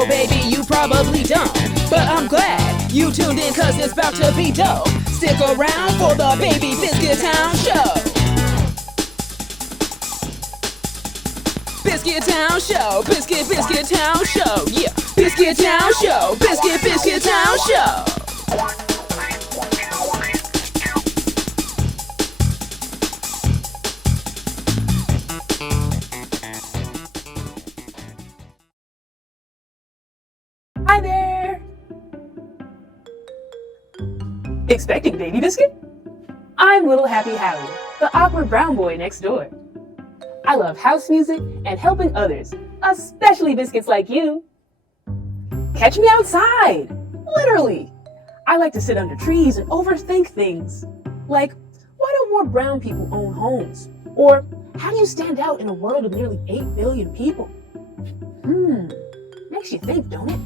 so baby, you probably don't. But I'm glad you tuned in, cause it's about to be dope. Stick around for the Baby Biscuit Town show. Biscuit Town show, Biscuit Town show, yeah. Biscuit Town show, Biscuit Town show. Hi there! Expecting Baby Biscuit? I'm little Happy Howie, the awkward brown boy next door. I love house music and helping others, especially biscuits like you. Catch me outside, literally. I like to sit under trees and overthink things. Like, why don't more brown people own homes? Or, how do you stand out in a world of nearly 8 billion people? Makes you think, don't it?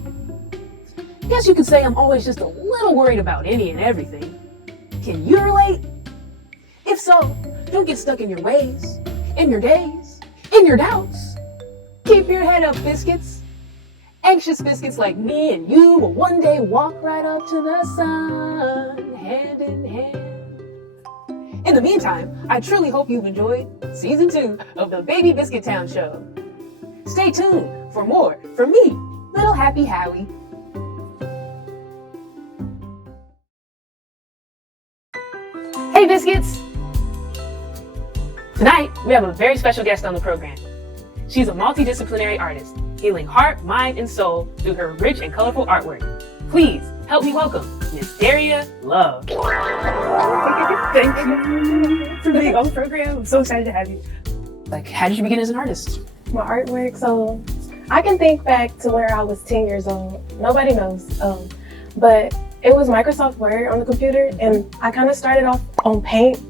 Guess you could say I'm always just a little worried about any and everything. Can you relate? If so, don't get stuck in your ways, in your days, in your doubts. Keep your head up, biscuits. Anxious biscuits like me and you will one day walk right up to the sun, hand in hand. In the meantime, I truly hope you've enjoyed season 2 of the Baby Biscuit Town show. Stay tuned for more from me, little Happy Howie. Hey biscuits! Tonight, we have a very special guest on the program. She's a multidisciplinary artist, healing heart, mind, and soul through her rich and colorful artwork. Please help me welcome Miss Daria Love. Thank you for being on the program. I'm so excited to have you. Like, how did you begin as an artist? My artwork, so I can think back to where I was 10 years old. Nobody knows, but it was Microsoft Word on the computer, and I kind of started off on Paint,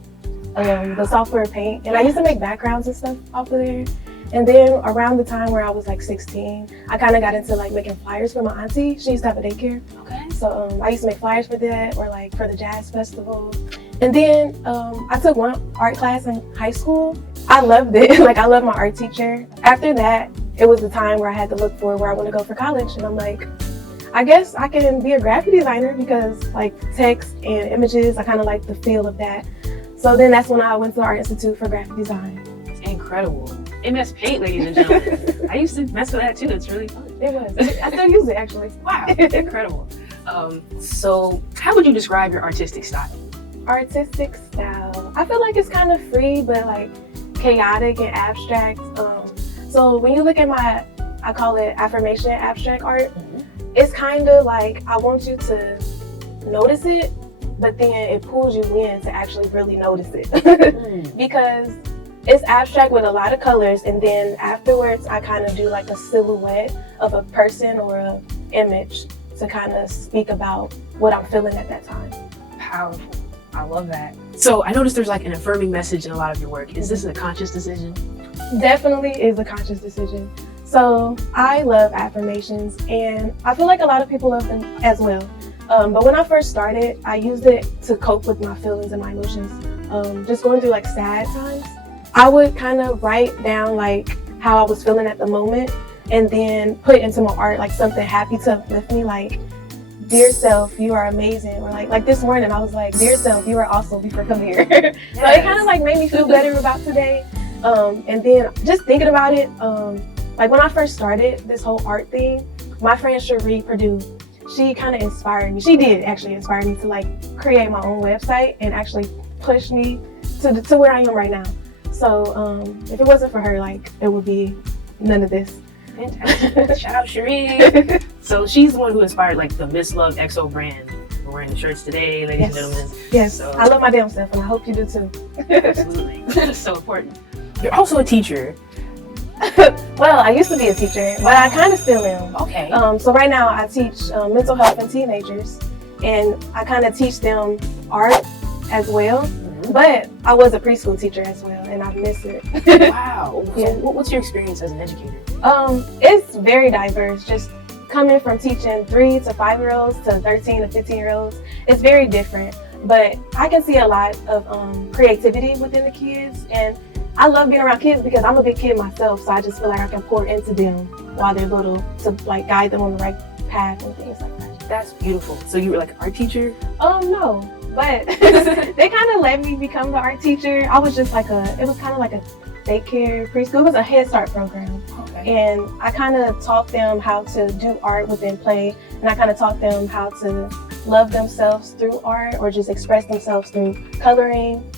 the software Paint, and I used to make backgrounds and stuff off of there. And then around the time where I was like 16, I kind of got into like making flyers for my auntie. She used to have a daycare. Okay. So I used to make flyers for that, or like for the jazz festival. And then I took one art class in high school. I loved it. Like, I loved my art teacher. After that, it was the time where I had to look for where I want to go for college. And I'm like, I guess I can be a graphic designer because like text and images, I kind of like the feel of that. So then that's when I went to the Art Institute for graphic design. It's incredible. MS Paint, ladies and gentlemen. I used to mess with that too. It's really fun. It was. I still use it actually. Wow, incredible. So how would you describe your artistic style? Artistic style. I feel like it's kind of free, but like chaotic and abstract. So when you look at my, I call it affirmation abstract art. It's kind of like I want you to notice it, but then it pulls you in to actually really notice it. Because it's abstract with a lot of colors, and then afterwards I kind of do like a silhouette of a person or an image to kind of speak about what I'm feeling at that time. Powerful. I love that. So I noticed there's like an affirming message in a lot of your work. Is this a conscious decision? Definitely is a conscious decision. So I love affirmations, and I feel like a lot of people love them as well. But when I first started, I used it to cope with my feelings and my emotions. Just going through like sad times. I would kind of write down like how I was feeling at the moment, and then put into my art like something happy to uplift me, like, dear self, you are amazing. Or like this morning, I was like, dear self, you are awesome before coming here. Yes. So it kind of like made me feel better about today. And then just thinking about it, like when I first started this whole art thing, my friend Cherie Purdue, she kind of inspired me. She did actually inspire me to like create my own website and actually push me to where I am right now. So if it wasn't for her, like, there would be none of this. Fantastic. Shout out Cherie. So she's the one who inspired like the MsLoveXO brand. We're wearing the shirts today, ladies and gentlemen. Yes, so, I love my damn self, and I hope you do too. Absolutely. That's so important. You're also a teacher. Well, I used to be a teacher, but I kind of still am. Okay. So right now I teach mental health in teenagers, and I kind of teach them art as well. But I was a preschool teacher as well, and I miss it. Wow. Yeah. So what's your experience as an educator? It's very diverse. Just coming from teaching 3 to 5-year-olds to 13 to 15-year-olds, it's very different. But I can see a lot of creativity within the kids, and I love being around kids because I'm a big kid myself, so I just feel like I can pour into them while they're little to like guide them on the right path and things like that. That's beautiful. So you were like an art teacher? No, but they kind of let me become the art teacher. I was just like it was kind of like a daycare preschool. It was a Head Start program. Okay. And I kind of taught them how to do art within play, and I kind of taught them how to love themselves through art or just express themselves through coloring,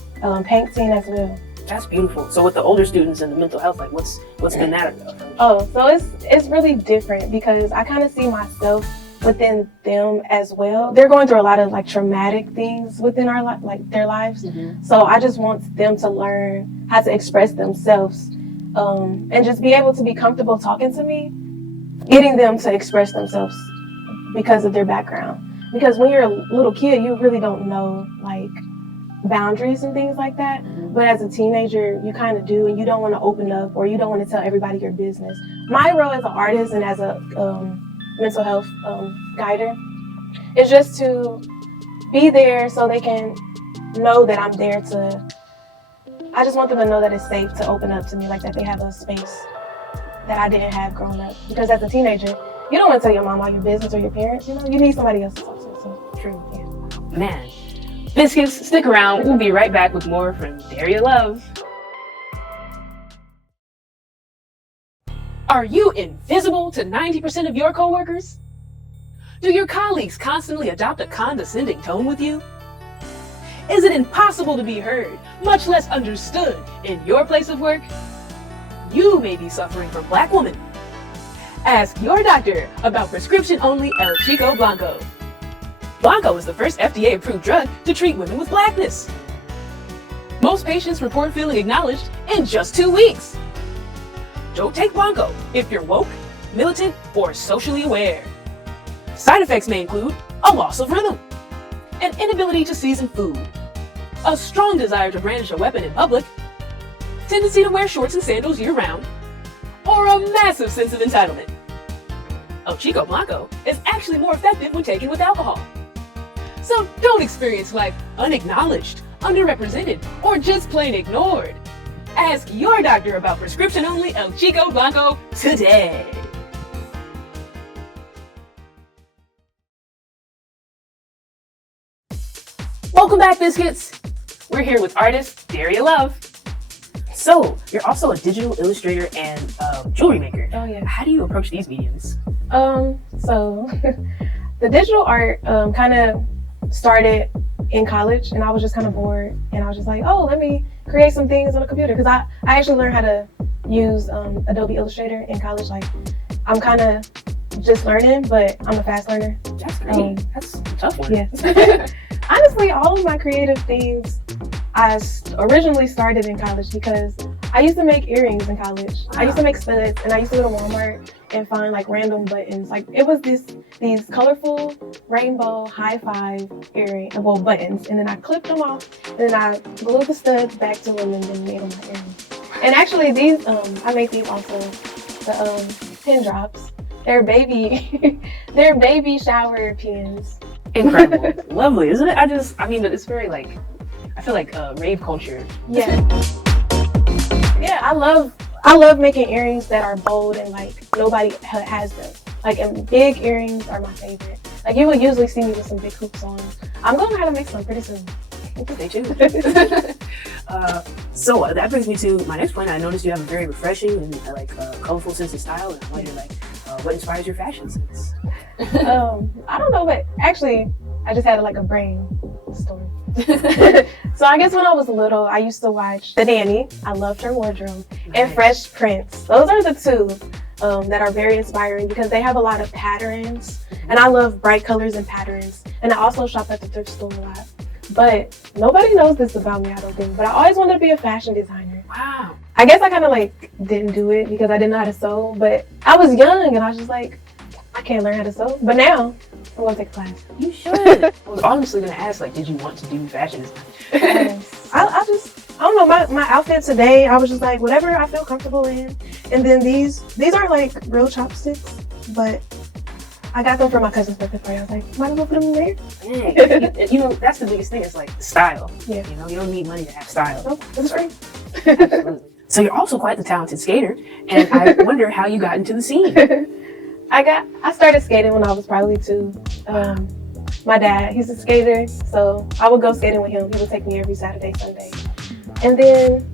painting as well. That's beautiful. So with the older students and the mental health, like what's been that about? Oh, so it's really different because I kind of see myself within them as well. They're going through a lot of like traumatic things within our like their lives. Mm-hmm. So I just want them to learn how to express themselves and just be able to be comfortable talking to me, getting them to express themselves because of their background. Because when you're a little kid, you really don't know like boundaries and things like that. Mm-hmm. But as a teenager, you kind of do, and you don't want to open up or you don't want to tell everybody your business. My role as an artist and as a mental health guider is just to be there so they can know that I'm there I just want them to know that it's safe to open up to me, like that they have a space that I didn't have growing up. Because as a teenager, you don't want to tell your mom all your business or your parents, you know, you need somebody else to talk to. So True. Yeah. Man. Biscuits, stick around. We'll be right back with more from Daria Love. Are you invisible to 90% of your coworkers? Do your colleagues constantly adopt a condescending tone with you? Is it impossible to be heard, much less understood, in your place of work? You may be suffering from Black woman. Ask your doctor about prescription-only El Chico Blanco. Blanco is the first FDA-approved drug to treat women with blackness. Most patients report feeling acknowledged in just 2 weeks. Don't take Blanco if you're woke, militant, or socially aware. Side effects may include a loss of rhythm, an inability to season food, a strong desire to brandish a weapon in public, tendency to wear shorts and sandals year-round, or a massive sense of entitlement. El Chico Blanco is actually more effective when taken with alcohol. So don't experience life unacknowledged, underrepresented, or just plain ignored. Ask your doctor about prescription-only El Chico Blanco today. Welcome back, Biscuits. We're here with artist Daria Love. So, you're also a digital illustrator and jewelry maker. Oh yeah. How do you approach these mediums? So the digital art kind of started in college, and I was just kind of bored, and I was just like, oh, let me create some things on a computer, because I actually learned how to use Adobe Illustrator in college. Like, I'm kind of just learning, but I'm a fast learner. That's great. That's a tough one. Yeah. Honestly, all of my creative things I originally started in college because I used to make earrings in college. Wow. I used to make studs, and I used to go to Walmart and find like random buttons. Like, it was these colorful rainbow high five buttons, and then I clipped them off, and then I glued the studs back to them and then made them my earrings. And actually these I make these also, the pin drops. They're baby shower pins. Incredible. Lovely, isn't it? It's very like, I feel like rave culture. Yeah. Yeah, I love making earrings that are bold and like nobody has them. Like, and big earrings are my favorite. Like, you would usually see me with some big hoops on. I'm gonna know how to make some pretty soon. Stay tuned. So that brings me to my next point. I noticed you have a very refreshing and colorful sense of style, and I wonder what inspires your fashion sense? I don't know, but actually I just had like a brain storm. So I guess when I was little, I used to watch The Nanny. I loved her wardrobe. And Fresh Prince. Those are the two that are very inspiring because they have a lot of patterns, and I love bright colors and patterns. And I also shop at the thrift store a lot. But nobody knows this about me, I don't think. But I always wanted to be a fashion designer. Wow. I guess I kind of like didn't do it because I didn't know how to sew. But I was young and I was just like, I can't learn how to sew. But now I'm gonna take a class. You should. I was honestly gonna ask, did you want to do fashion design? I don't know, my outfit today, I was just like, whatever I feel comfortable in. And then these are like real chopsticks, but I got them for my cousin's birthday party. I was like, might as well put them in there. Dang. That's the biggest thing. It's like style. Yeah. You don't need money to have style. Nope, it's free. Absolutely. So you're also quite the talented skater, and I wonder how you got into the scene. I started skating when I was probably 2. My dad, he's a skater, so I would go skating with him. He would take me every Saturday, Sunday. And then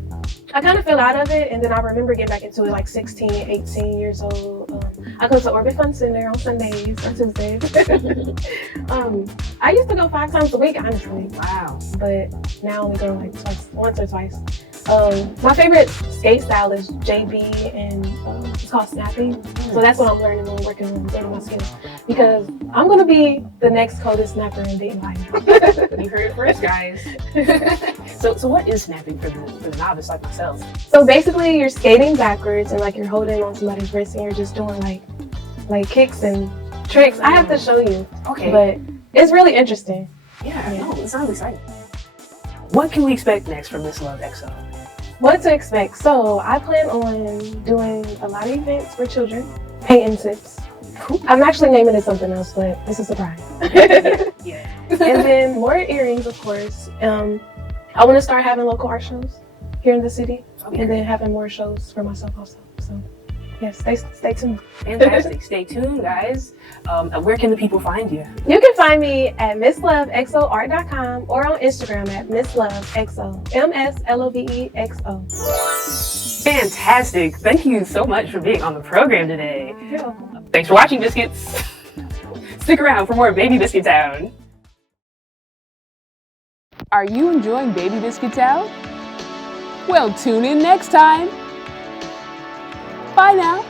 I kind of fell out of it, and then I remember getting back into it like 16, 18 years old. I go to Orbit Fun Center on Sundays or Tuesdays. I used to go 5 times a week, honestly. Wow. But now I only go like once or twice. My favorite skate style is JB, and it's called snapping. So that's what I'm learning and working on building my skills. Because I'm gonna be the next coldest snapper in Dayton, Ohio. You heard it first, guys. So what is snapping for the novice like myself? So basically, you're skating backwards and like you're holding on somebody's wrist and you're just doing like kicks and tricks. I have to show you. Okay. But it's really interesting. Yeah. No, it sounds exciting. What can we expect next from MsLoveXO? What to expect? So I plan on doing a lot of events for children, painting tips. Cool. I'm actually naming it something else, but it's a surprise. Yeah. And then more earrings, of course. I want to start having local art shows here in the city, and then having more shows for myself also. So, yes, stay tuned. Fantastic. Stay tuned, guys. Where can the people find you? You can find me at MsLoveXOArt.com or on Instagram at MsLoveXO, MsLoveXO. Fantastic. Thank you so much for being on the program today. You're welcome. Thanks for watching, Biscuits. Stick around for more Baby Biscuit Town. Are you enjoying Baby Biscuit Town? Well, tune in next time. Bye now.